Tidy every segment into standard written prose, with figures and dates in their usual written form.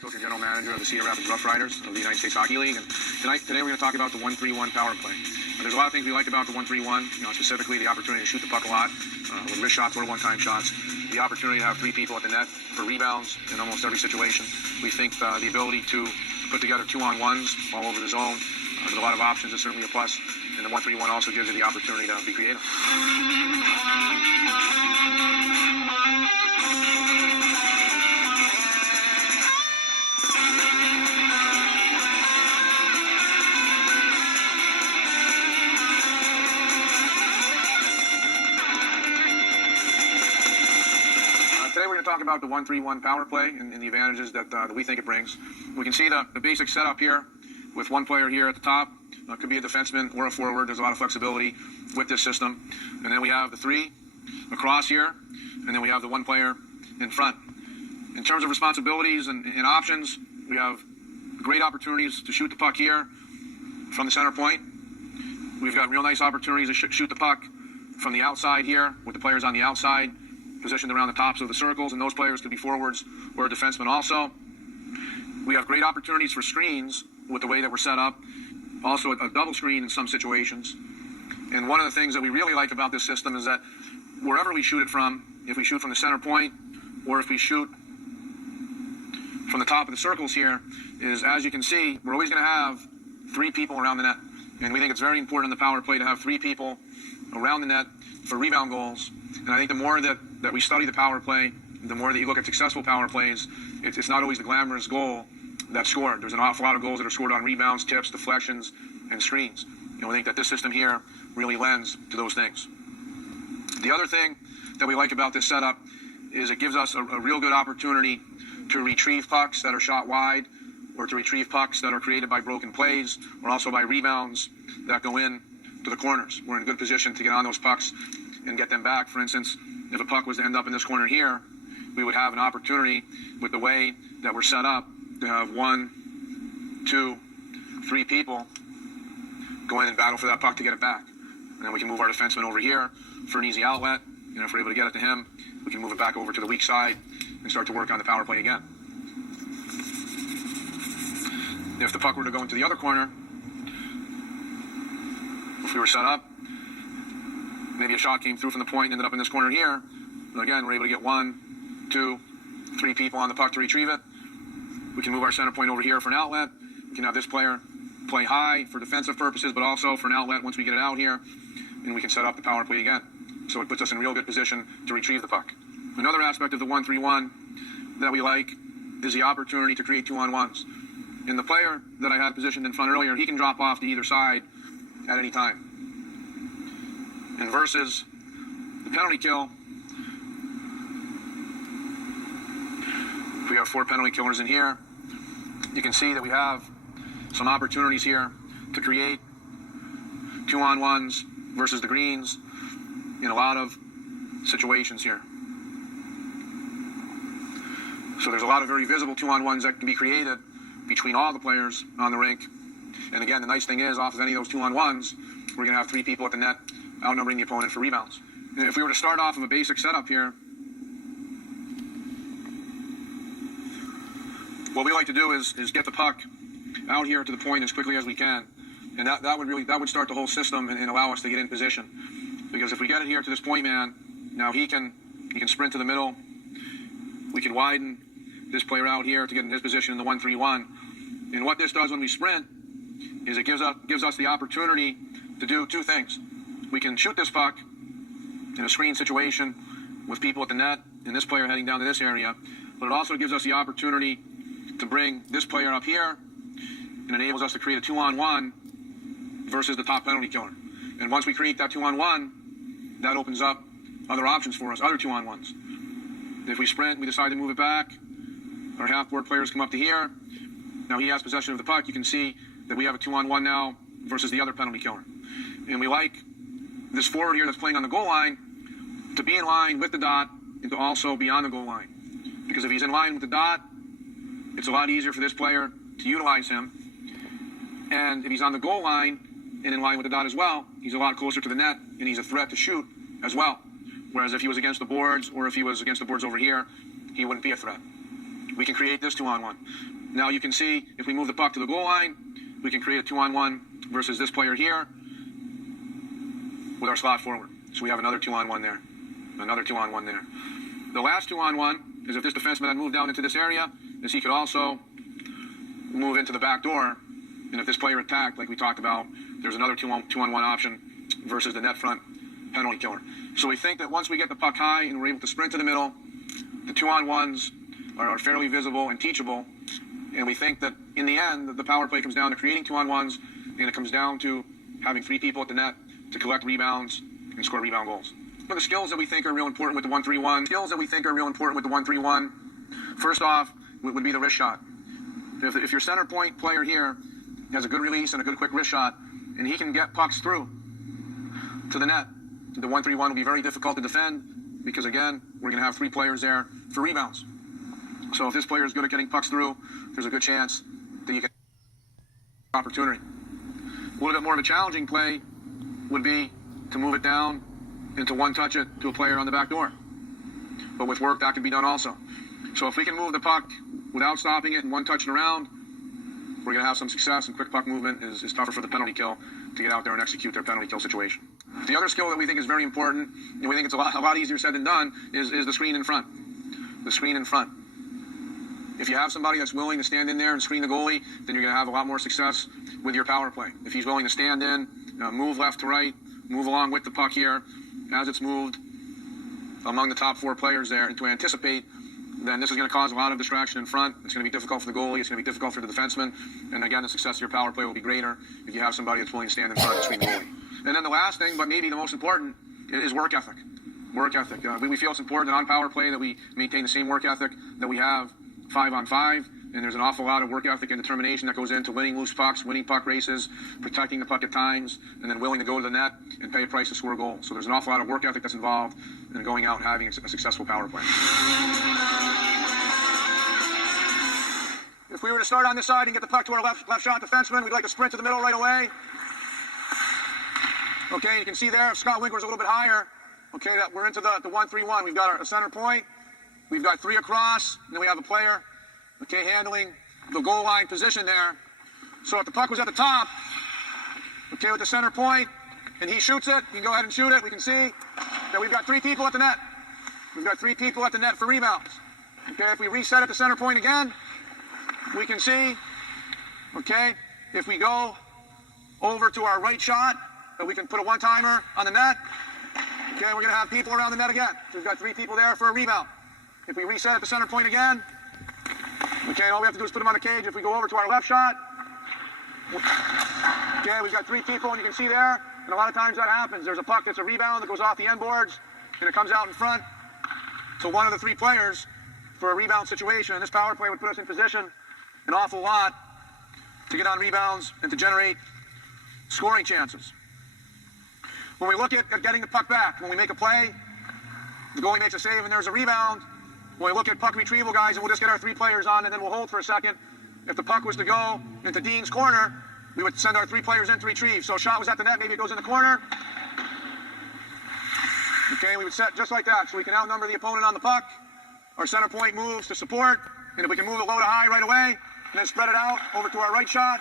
Associate General Manager of the Cedar Rapids Rough Riders of the United States Hockey League. And today we're going to talk about the 1-3-1 power play. There's a lot of things we like about the 1-3-1, specifically the opportunity to shoot the puck a lot with wrist shots or one-time shots, the opportunity to have three people at the net for rebounds in almost every situation. We think the ability to put together 2-on-1s all over the zone with a lot of options is certainly a plus. And the 1-3-1 also gives you the opportunity to be creative. Today we're going to talk about the 1-3-1 power play and the advantages that we think it brings. We can see the basic setup here with one player here at the top. Could be a defenseman or a forward. There's a lot of flexibility with this system. And then we have the three across here, and then we have the one player in front. In terms of responsibilities and options, we have great opportunities to shoot the puck here from the center point. We've got real nice opportunities to shoot the puck from the outside here with the players on the outside positioned around the tops of the circles, and those players could be forwards or a defenseman also. We have great opportunities for screens with the way that we're set up. Also a double screen in some situations. And one of the things that we really like about this system is that wherever we shoot it from, if we shoot from the center point or if we shoot from the top of the circles here, is as you can see, we're always going to have three people around the net. And we think it's very important in the power play to have three people around the net for rebound goals. And I think the more that we study the power play, the more that you look at successful power plays, it's not always the glamorous goal that's scored. There's an awful lot of goals that are scored on rebounds, tips, deflections, and screens. And we think that this system here really lends to those things. The other thing that we like about this setup is it gives us a real good opportunity to retrieve pucks that are shot wide or to retrieve pucks that are created by broken plays or also by rebounds that go in to the corners. We're in a good position to get on those pucks and get them back. For instance, if a puck was to end up in this corner here, we would have an opportunity with the way that we're set up to have 1, 2, 3 people go in and battle for that puck to get it back. And then we can move our defenseman over here for an easy outlet. And if we're able to get it to him, we can move it back over to the weak side and start to work on the power play again. If the puck were to go into the other corner, if we were set up, maybe a shot came through from the point and ended up in this corner here. But again, we're able to get 1, 2, 3 people on the puck to retrieve it. We can move our center point over here for an outlet. We can have this player play high for defensive purposes, but also for an outlet once we get it out here. And we can set up the power play again. So it puts us in a real good position to retrieve the puck. Another aspect of the 1-3-1 that we like is the opportunity to create 2-on-1s. And the player that I had positioned in front earlier, he can drop off to either side at any time. And versus the penalty kill, we have 4 penalty killers in here. You can see that we have some opportunities here to create 2-on-1s versus the greens in a lot of situations here. So there's a lot of very visible 2-on-1s that can be created between all the players on the rink. And again, the nice thing is, off of any of those 2-on-1s, we're going to have 3 people at the net outnumbering the opponent for rebounds. And if we were to start off of a basic setup here, what we like to do is get the puck out here to the point as quickly as we can. And that would start the whole system and allow us to get in position. Because if we get it here to this point man, now he can sprint to the middle. We can widen this player out here to get in his position in the 1-3-1. And what this does when we sprint is it gives us the opportunity to do 2 things. We can shoot this puck in a screen situation with people at the net and this player heading down to this area. But it also gives us the opportunity to bring this player up here and enables us to create a 2-on-1 versus the top penalty killer. And once we create that 2-on-1, that opens up other options for us, other 2-on-1s. If we sprint, we decide to move it back, our half-board players come up to here. Now he has possession of the puck. You can see that we have a 2-on-1 now versus the other penalty killer. And we like this forward here that's playing on the goal line to be in line with the dot and to also be on the goal line. Because if he's in line with the dot, it's a lot easier for this player to utilize him. And if he's on the goal line and in line with the dot as well, he's a lot closer to the net and he's a threat to shoot as well. Whereas if he was against the boards or if he was against the boards over here, he wouldn't be a threat. we can create this 2-on-1. Now you can see if we move the puck to the goal line, we can create a 2-on-1 versus this player here with our slot forward. So we have another 2-on-1 there, another 2-on-1 there. The last 2-on-1 is if this defenseman had moved down into this area, is he could also move into the back door. And if this player attacked, like we talked about, there's another 2-on-1 option versus the net front penalty killer. So we think that once we get the puck high and we're able to sprint to the middle, the 2-on-1s are fairly visible and teachable. And we think that in the end, the power play comes down to creating 2-on-1s, and it comes down to having 3 people at the net to collect rebounds and score rebound goals. One of the skills that we think are real important with the 1-3-1, first off, would be the wrist shot. If your center point player here has a good release and a good quick wrist shot, and he can get pucks through to the net, the 1-3-1 will be very difficult to defend because, again, we're going to have 3 players there for rebounds. So if this player is good at getting pucks through, there's a good chance that you can have an opportunity. A little bit more of a challenging play would be to move it down and to one-touch it to a player on the back door. But with work, that can be done also. So if we can move the puck without stopping it and one-touch it around, we're going to have some success, and quick puck movement is tougher for the penalty kill to get out there and execute their penalty kill situation. The other skill that we think is very important, and we think it's a lot easier said than done, is the screen in front. The screen in front. If you have somebody that's willing to stand in there and screen the goalie, then you're going to have a lot more success with your power play. If he's willing to stand in, move left to right, move along with the puck here, as it's moved among the top 4 players there, and to anticipate, then this is going to cause a lot of distraction in front. It's going to be difficult for the goalie. It's going to be difficult for the defenseman. And again, the success of your power play will be greater if you have somebody that's willing to stand in front and screen the goalie. And then the last thing, but maybe the most important, is work ethic. Work ethic. We feel it's important that on power play that we maintain the same work ethic that we have 5-on-5. And there's an awful lot of work ethic and determination that goes into winning loose pucks, winning puck races, protecting the puck at times, and then willing to go to the net and pay a price to score a goal. So there's an awful lot of work ethic that's involved in going out and having a successful power play. If we were to start on this side and get the puck to our left shot defenseman, we'd like to sprint to the middle right away. Okay, you can see there, Scott Winkler's a little bit higher. Okay, that we're into the 1-3-1. We've got our center point. We've got 3 across, and then we have a player, okay, handling the goal line position there. So if the puck was at the top, okay, with the center point, and he shoots it, you can go ahead and shoot it. We can see that we've got 3 people at the net. We've got 3 people at the net for rebounds. Okay, if we reset at the center point again, we can see, okay, if we go over to our right shot, that we can put a one-timer on the net. Okay, we're going to have people around the net again. So we've got 3 people there for a rebound. If we reset at the center point again, okay, all we have to do is put them on the cage. If we go over to our left shot, okay, we've got 3 people, and you can see there, and a lot of times that happens. There's a puck that's a rebound that goes off the end boards, and it comes out in front to one of the 3 players for a rebound situation. And this power play would put us in position an awful lot to get on rebounds and to generate scoring chances. When we look at getting the puck back, when we make a play, the goalie makes a save and there's a rebound. When we look at puck retrieval, guys, and we'll just get our 3 players on and then we'll hold for a second. If the puck was to go into Dean's corner, we would send our 3 players in to retrieve. So a shot was at the net, maybe it goes in the corner. Okay, we would set just like that so we can outnumber the opponent on the puck. Our center point moves to support, and if we can move it low to high right away, and then spread it out over to our right shot,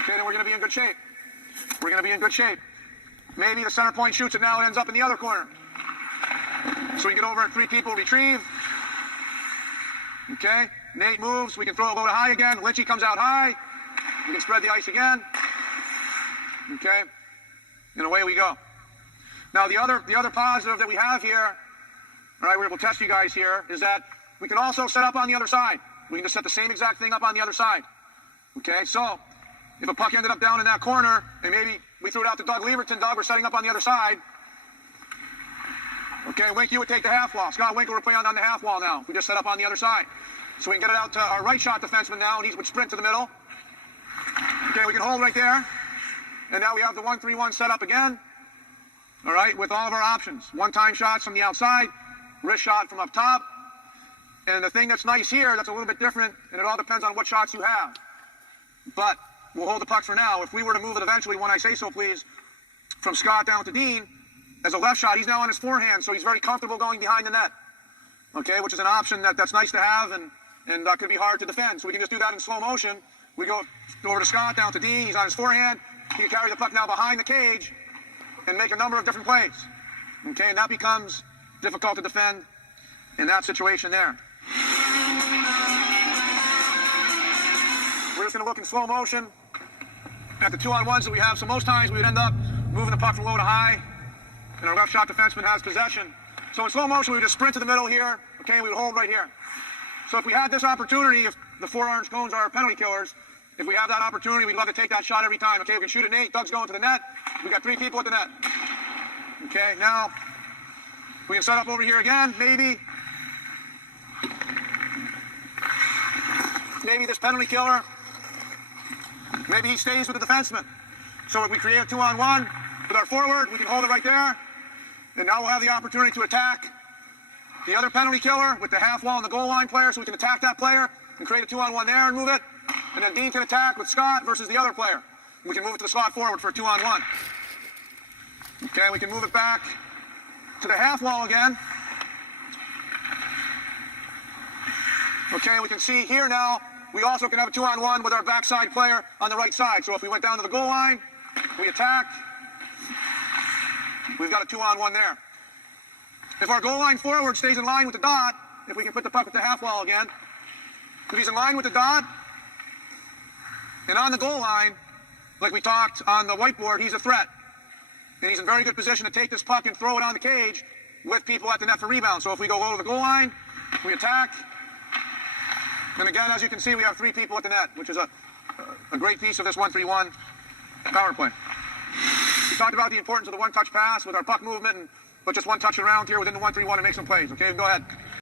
okay, then we're going to be in good shape. We're going to be in good shape. Maybe the center point shoots it now and ends up in the other corner. So we get over at 3 people, retrieve. Okay, Nate moves. We can throw it low to high again. Lynchy comes out high. We can spread the ice again. Okay, and away we go. Now the other positive that we have here, all right, we'll test you guys here, is that we can also set up on the other side. We can just set the same exact thing up on the other side. Okay, so if a puck ended up down in that corner, and maybe we threw it out to Doug Leverton, Doug, we're setting up on the other side. Okay, Winky would take the half wall. Scott Winkler would play on the half wall now. We just set up on the other side. So we can get it out to our right shot defenseman now, and he would sprint to the middle. Okay, we can hold right there. And now we have the 1-3-1 set up again. All right, with all of our options. One-time shots from the outside, wrist shot from up top. And the thing that's nice here, that's a little bit different, and it all depends on what shots you have. But we'll hold the puck for now. If we were to move it eventually, when I say so, please, from Scott down to Dean, as a left shot, he's now on his forehand, so he's very comfortable going behind the net. Okay, which is an option that's nice to have, and and could be hard to defend. So we can just do that in slow motion. We go over to Scott, down to D. He's on his forehand. He can carry the puck now behind the cage and make a number of different plays. Okay, and that becomes difficult to defend in that situation there. We're just going to look in slow motion at the 2-on-1s that we have. So most times we would end up moving the puck from low to high, and our left shot defenseman has possession. So in slow motion, we would just sprint to the middle here, okay, and we would hold right here. So if we had this opportunity, if the 4 orange cones are our penalty killers, if we have that opportunity, we'd love to take that shot every time. Okay, we can shoot at Nate. Doug's going to the net. We got 3 people at the net. Okay, now we can set up over here again, maybe. Maybe this penalty killer, maybe he stays with the defenseman. So if we create a 2-on-1 with our forward, we can hold it right there. And now we'll have the opportunity to attack the other penalty killer with the half wall and the goal line player, so we can attack that player and create a 2-on-1 there and move it. And then Dean can attack with Scott versus the other player. We can move it to the slot forward for a 2-on-1. Okay, we can move it back to the half wall again. Okay, we can see here now, we also can have a 2-on-1 with our backside player on the right side. So if we went down to the goal line, we attack, we've got a 2-on-1 there. If our goal line forward stays in line with the dot, if we can put the puck at the half wall again, if he's in line with the dot, and on the goal line, like we talked on the whiteboard, he's a threat. And he's in very good position to take this puck and throw it on the cage with people at the net for rebound. So if we go low to the goal line, we attack. And again, as you can see, we have 3 people at the net, which is a great piece of this 1-3-1 power play. We talked about the importance of the one-touch pass with our puck movement, and put just one touch around here within the 1-3-1 and make some plays. Okay, go ahead.